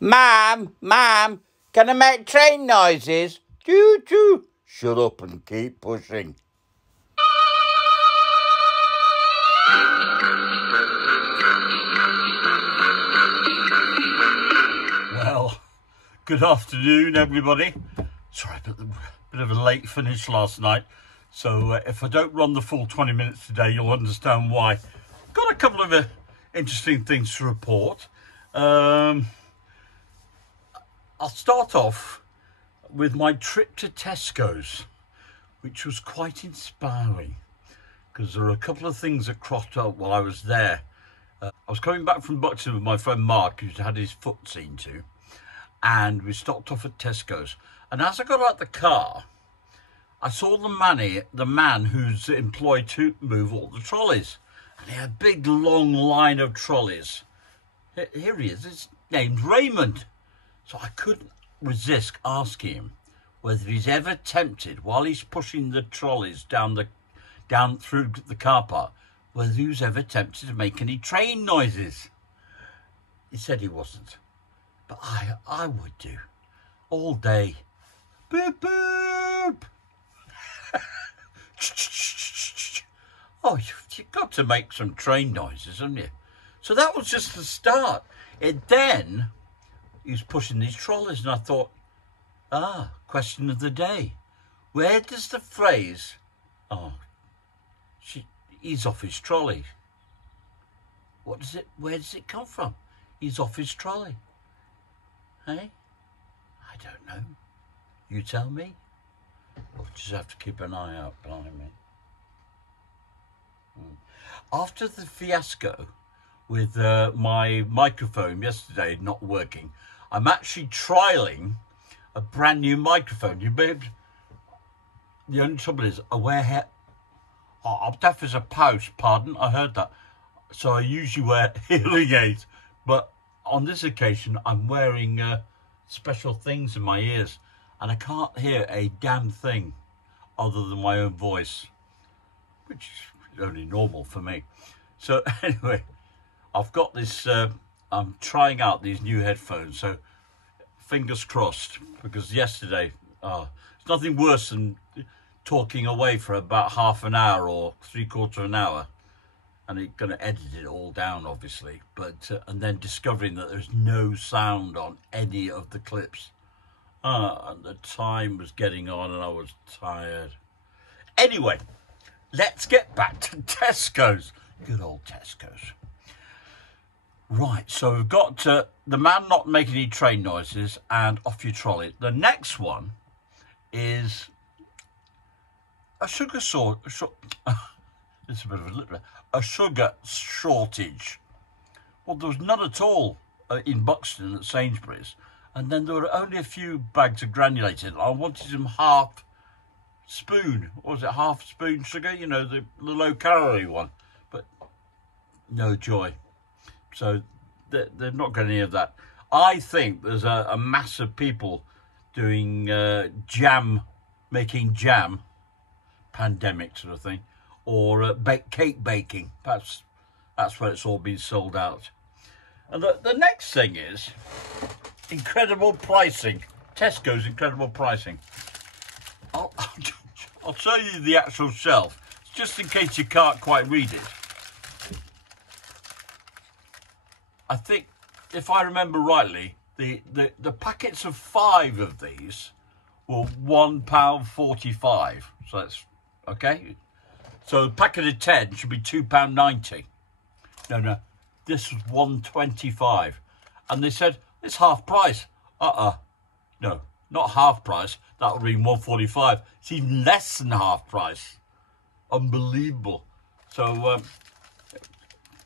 Ma'am, can I make train noises? Choo-choo. Shut up and keep pushing. Well, good afternoon, everybody. Sorry, but a bit of a late finish last night. So if I don't run the full 20 minutes today, you'll understand why. Got a couple of interesting things to report. I'll start off with my trip to Tesco's, which was quite inspiring because there were a couple of things that cropped up while I was there. I was coming back from Buxton with my friend Mark, who's had his foot seen to, and we stopped off at Tesco's. And as I got out the car, I saw the man who's employed to move all the trolleys. And he had a big, long line of trolleys. Here he is. His name's Raymond. So I couldn't resist asking him whether he's ever tempted, while he's pushing the trolleys down through the car park, whether he was ever tempted to make any train noises. He said he wasn't. But I would do. All day. Boop, boop. Oh, you've got to make some train noises, haven't you? So that was just the start. Then he was pushing these trolleys, and I thought, question of the day. Where does the phrase, he's off his trolley? Where does it come from? He's off his trolley. Hey? I don't know. You tell me. We'll just have to keep an eye out behind me. After the fiasco with my microphone yesterday not working, I'm actually trialling a brand new microphone. The only trouble is I'm deaf as a post, pardon, I heard that. So I usually wear hearing aids, but on this occasion I'm wearing special things in my ears, and I can't hear a damn thing other than my own voice, which is only normal for me. So anyway, I've got this, I'm trying out these new headphones, so fingers crossed, because yesterday, it's nothing worse than talking away for about half an hour or 3/4 of an hour, and it's going to edit it all down, obviously, but and then discovering that there's no sound on any of the clips. And the time was getting on and I was tired. Anyway, let's get back to Tesco's. Good old Tesco's. Right, so we've got the man not making any train noises and off your trolley. The next one is a sugar it's a bit of a lip. A sugar shortage. Well, there was none at all in Buxton at Sainsbury's. And then there were only a few bags of granulated. I wanted them half spoon. What was it? Half spoon sugar? You know, the low calorie one. But no joy. So they've not got any of that. I think there's a mass of people doing making jam, pandemic sort of thing, or cake baking. That's where it's all been sold out. And the next thing is incredible pricing. Tesco's incredible pricing. I'll show you the actual shelf, just in case you can't quite read it. I think, if I remember rightly, the packets of 5 of these were £1.45. So that's okay. So a packet of 10 should be £2.90. No, this was £1.25, and they said it's half price. No, not half price. That would be £1.45. It's even less than half price. Unbelievable. So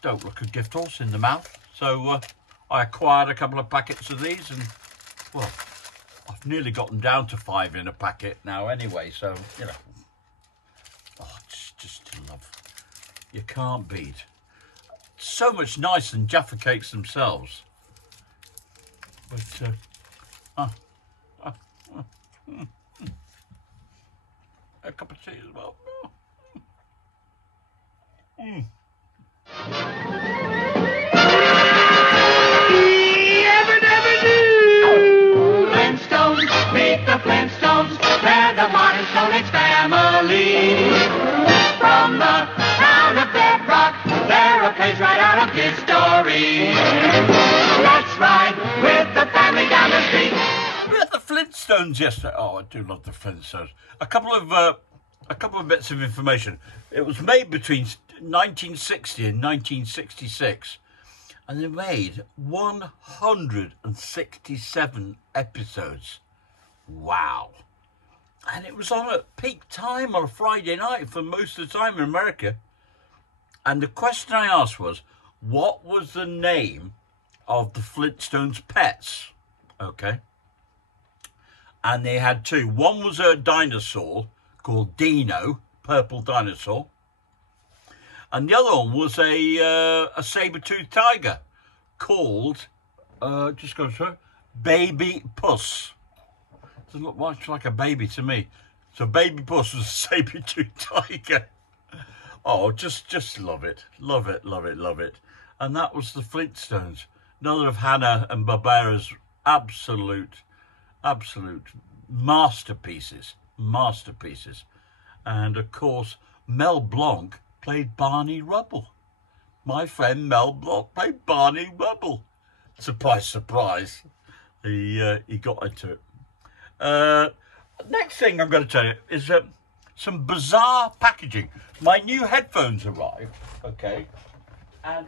don't look a gift horse in the mouth. So I acquired a couple of packets of these, and well, I've nearly got them down to 5 in a packet now anyway. So you know, it's just to love. You can't beat. So much nicer than Jaffa cakes themselves. But a cup of tea as well. Yabba dabba doo! Flintstones yesterday. Oh, I do love the Flintstones. A couple of bits of information. It was made between 1960 and 1966, and they made 167 episodes. Wow. And it was on at peak time on a Friday night for most of the time in America. And the question I asked was, what was the name of the Flintstones pets? Okay. And they had two. One was a dinosaur called Dino, purple dinosaur. And the other one was a saber-toothed tiger called, just go through, Baby Puss. Doesn't look much like a baby to me. So Baby Puss was a saber-toothed tiger. Oh, just love it. Love it, love it, love it. And that was the Flintstones. Another of Hanna-Barbera's absolute masterpieces. And of course, Mel Blanc played Barney Rubble. My friend Mel Blanc played Barney Rubble. Surprise, surprise. He got into it. Next thing I'm going to tell you is some bizarre packaging. My new headphones arrived, okay, and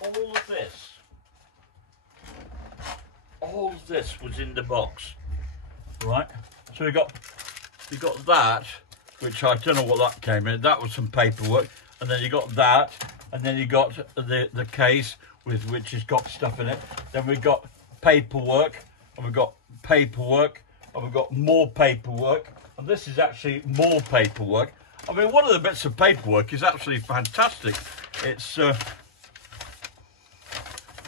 all of this was in the box, right? So we got that, which I don't know what that came in. That was some paperwork, and then you got that, and then you got the case with which has got stuff in it. Then we got paperwork, and we got paperwork, and we got more paperwork, and this is actually more paperwork. I mean, one of the bits of paperwork is absolutely fantastic. It's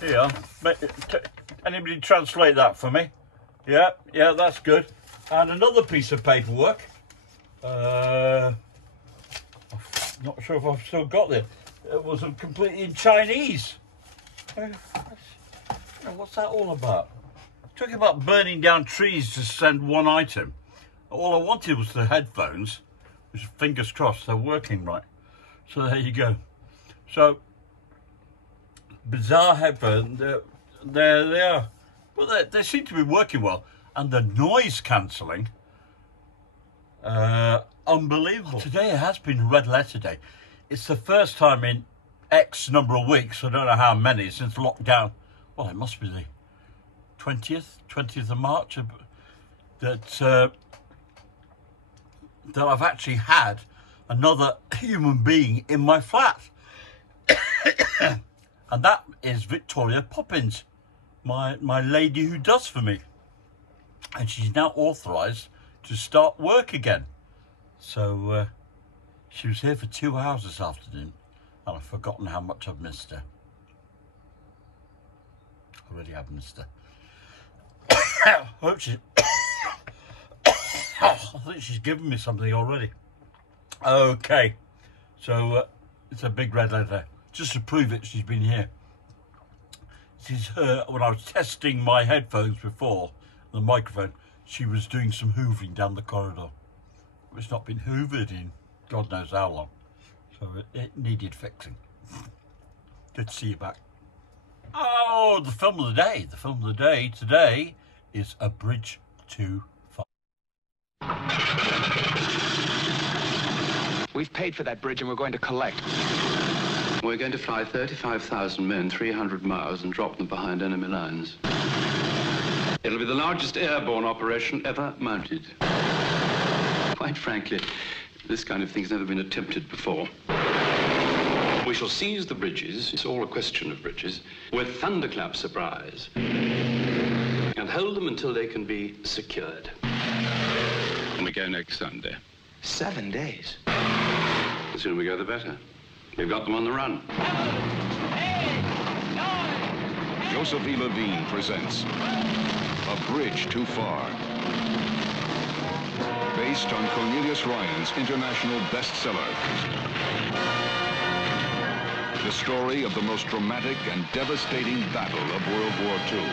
here. Anybody translate that for me? Yeah, that's good. And another piece of paperwork. I'm not sure if I've still got it. It was completely in Chinese. What's that all about? Talking about burning down trees to send one item. All I wanted was the headphones, which, fingers crossed, they're working right. So there you go. So, bizarre headphones, there they are. Well, they seem to be working well. And the noise cancelling, unbelievable. Today has been a red letter day. It's the first time in X number of weeks, I don't know how many, since lockdown. Well, it must be the 20th of March, that I've actually had another human being in my flat. And that is Victoria Poppins, my lady who does for me. And she's now authorised to start work again. So she was here for 2 hours this afternoon, and I've forgotten how much I've missed her. I really have missed her. I hope she... I think she's given me something already. Okay, so it's a big red letter. Just to prove it, she's been here. This is her, when I was testing my headphones before, the microphone, she was doing some hoovering down the corridor. It's not been hoovered in God knows how long. So it needed fixing. Good to see you back. Oh, the film of the day. The film of the day today is A Bridge Too Far. We've paid for that bridge and we're going to collect. We're going to fly 35,000 men 300 miles and drop them behind enemy lines. It'll be the largest airborne operation ever mounted. Quite frankly, this kind of thing's never been attempted before. We shall seize the bridges, it's all a question of bridges, with thunderclap surprise, and hold them until they can be secured. And we go next Sunday. 7 days. The sooner we go, the better. We've got them on the run. 7, 8, 9. Joseph E. Levine presents A Bridge Too Far. Based on Cornelius Ryan's international bestseller. The story of the most dramatic and devastating battle of World War II.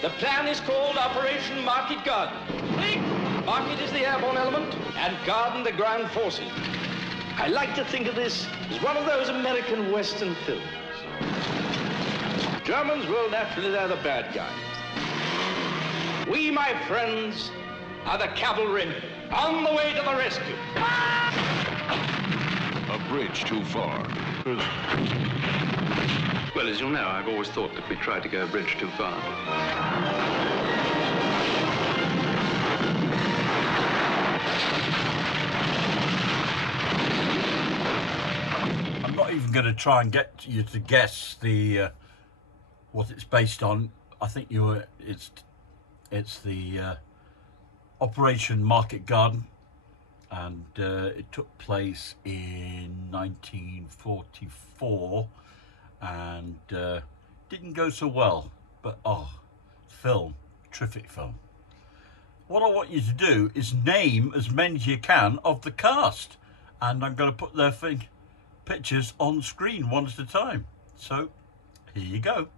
The plan is called Operation Market Garden. Market is the airborne element, and Garden the ground forces. I like to think of this as one of those American Western films. Germans, well, naturally, they're the bad guys. We, my friends, are the cavalry on the way to the rescue. A bridge too far. Well, as you'll know, I've always thought that we tried to go a bridge too far. I'm not even going to try and get you to guess the what it's based on. I think it's the Operation Market Garden, and it took place in 1944, and didn't go so well. But film, terrific film. What I want you to do is name as many as you can of the cast, and I'm going to put their pictures on screen one at a time. So here you go.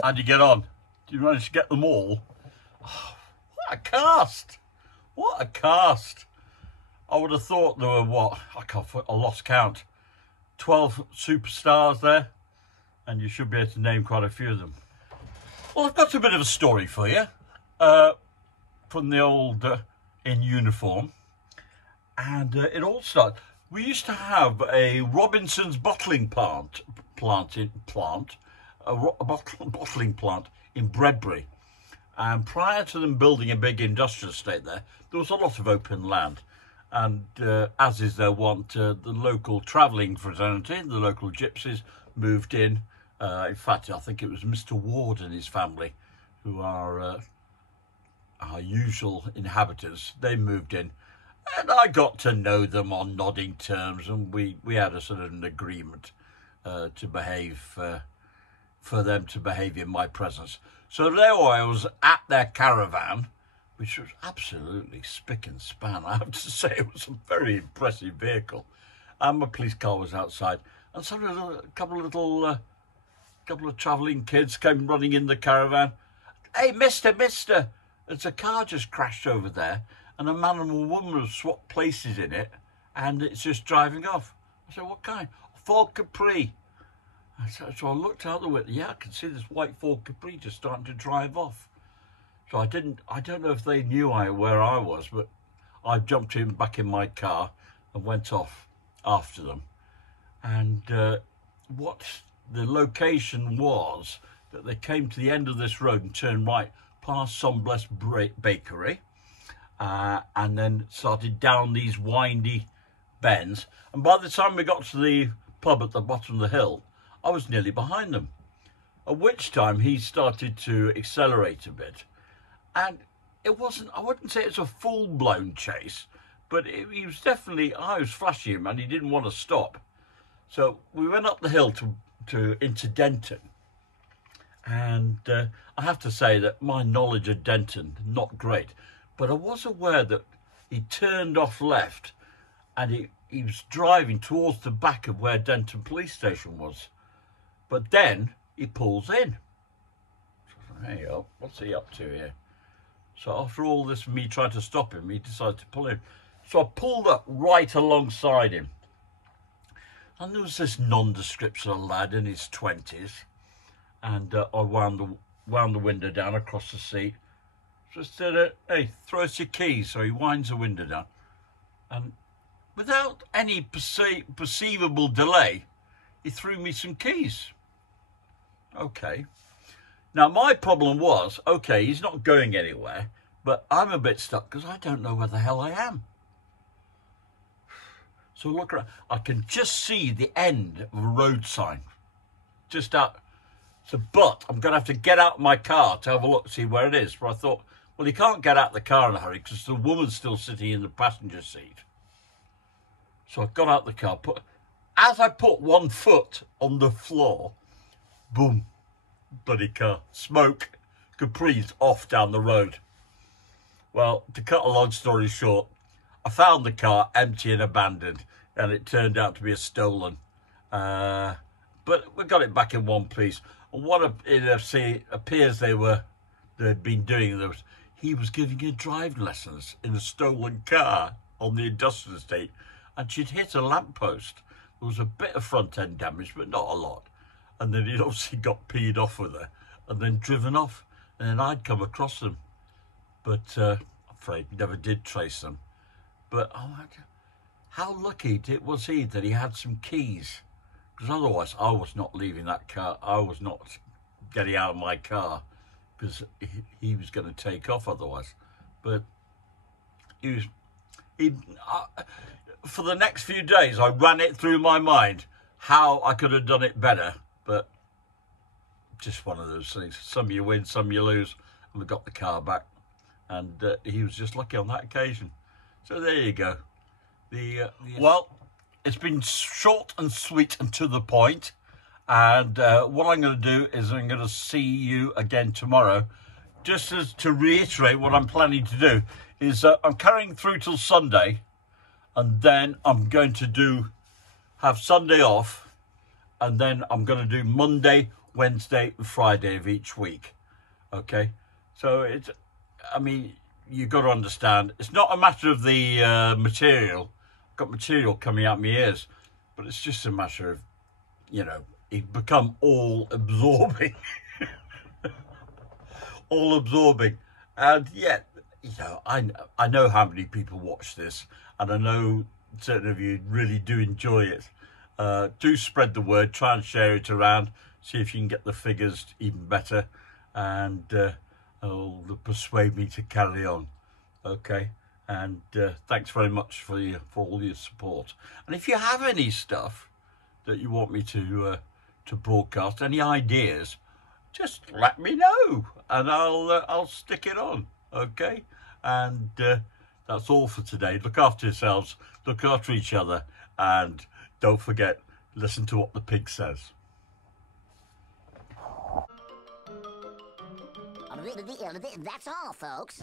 How'd you get on? Did you manage to get them all? Oh, what a cast! What a cast! I would have thought there were, what, I lost count. 12 superstars there, and you should be able to name quite a few of them. Well, I've got a bit of a story for you from the old In Uniform, and it all started. We used to have a Robinson's bottling plant, a bottling plant in Bredbury, and prior to them building a big industrial estate there was a lot of open land, and as is their wont, the local travelling fraternity, the local gypsies, moved in. In fact, I think it was Mr. Ward and his family, who are our usual inhabitants. They moved in, and I got to know them on nodding terms, and we had a sort of an agreement to behave, for them to behave in my presence. So there I was at their caravan, which was absolutely spick and span. I have to say, it was a very impressive vehicle. And my police car was outside, and so a couple of travelling kids came running in the caravan. Hey, mister, there's a car just crashed over there, and a man and a woman have swapped places in it, and it's just driving off. I said, what kind? Ford Capri. So I looked out the window. Yeah, I can see this white Ford Capri just starting to drive off. So I don't know if they knew where I was, but I jumped back in my car and went off after them. And what the location was, that they came to the end of this road and turned right past Some Blessed Bakery, and then started down these windy bends. And by the time we got to the pub at the bottom of the hill, I was nearly behind them, at which time he started to accelerate a bit. And it wasn't, I wouldn't say it's a full-blown chase, but he was definitely, I was flashing him and he didn't want to stop. So we went up the hill into Denton. And I have to say that my knowledge of Denton, not great, but I was aware that he turned off left and he was driving towards the back of where Denton Police Station was. But then he pulls in. Hey, what's he up to here? So after all this, me trying to stop him, he decided to pull in. So I pulled up right alongside him. And there was this nondescript sort of lad in his 20s. and I wound the window down across the seat. Just said, hey, throw us your keys. So he winds the window down. And without any perceivable delay, he threw me some keys. Okay. Now, my problem was, okay, he's not going anywhere, but I'm a bit stuck because I don't know where the hell I am. So look around. I can just see the end of a road sign. Just out. So, but I'm going to have to get out my car to have a look, see where it is. But I thought, well, you can't get out the car in a hurry because the woman's still sitting in the passenger seat. So I got out the car. As I put one foot on the floor, boom, bloody car. Smoke, Capri's off down the road. Well, to cut a long story short, I found the car empty and abandoned, and it turned out to be a stolen. But we got it back in one piece. And what it appears they'd been doing, he was giving her driving lessons in a stolen car on the industrial estate, and she'd hit a lamppost. There was a bit of front end damage, but not a lot. And then he'd obviously got peed off with her and then driven off. And then I'd come across them. But I'm afraid never did trace them. But how lucky was he that he had some keys? Because otherwise I was not leaving that car. I was not getting out of my car because he was going to take off otherwise. But for the next few days, I ran it through my mind how I could have done it better. But just one of those things. Some you win, some you lose. And we got the car back. And he was just lucky on that occasion. So there you go. Well, it's been short and sweet and to the point. And what I'm going to do is I'm going to see you again tomorrow. Just as to reiterate what I'm planning to do is I'm carrying through till Sunday. And then I'm going to have Sunday off. And then I'm going to do Monday, Wednesday, and Friday of each week. Okay? So you've got to understand, it's not a matter of the material. I've got material coming out my ears. But it's just a matter of, it become all-absorbing. All-absorbing. And yet, I know how many people watch this. And I know certain of you really do enjoy it. Do spread the word, try and share it around, see if you can get the figures even better, and persuade me to carry on. Okay, and thanks very much for all your support. And if you have any stuff that you want me to broadcast, any ideas, just let me know, and I'll stick it on. Okay, and that's all for today. Look after yourselves, look after each other, and don't forget, listen to what the pig says. That's all, folks.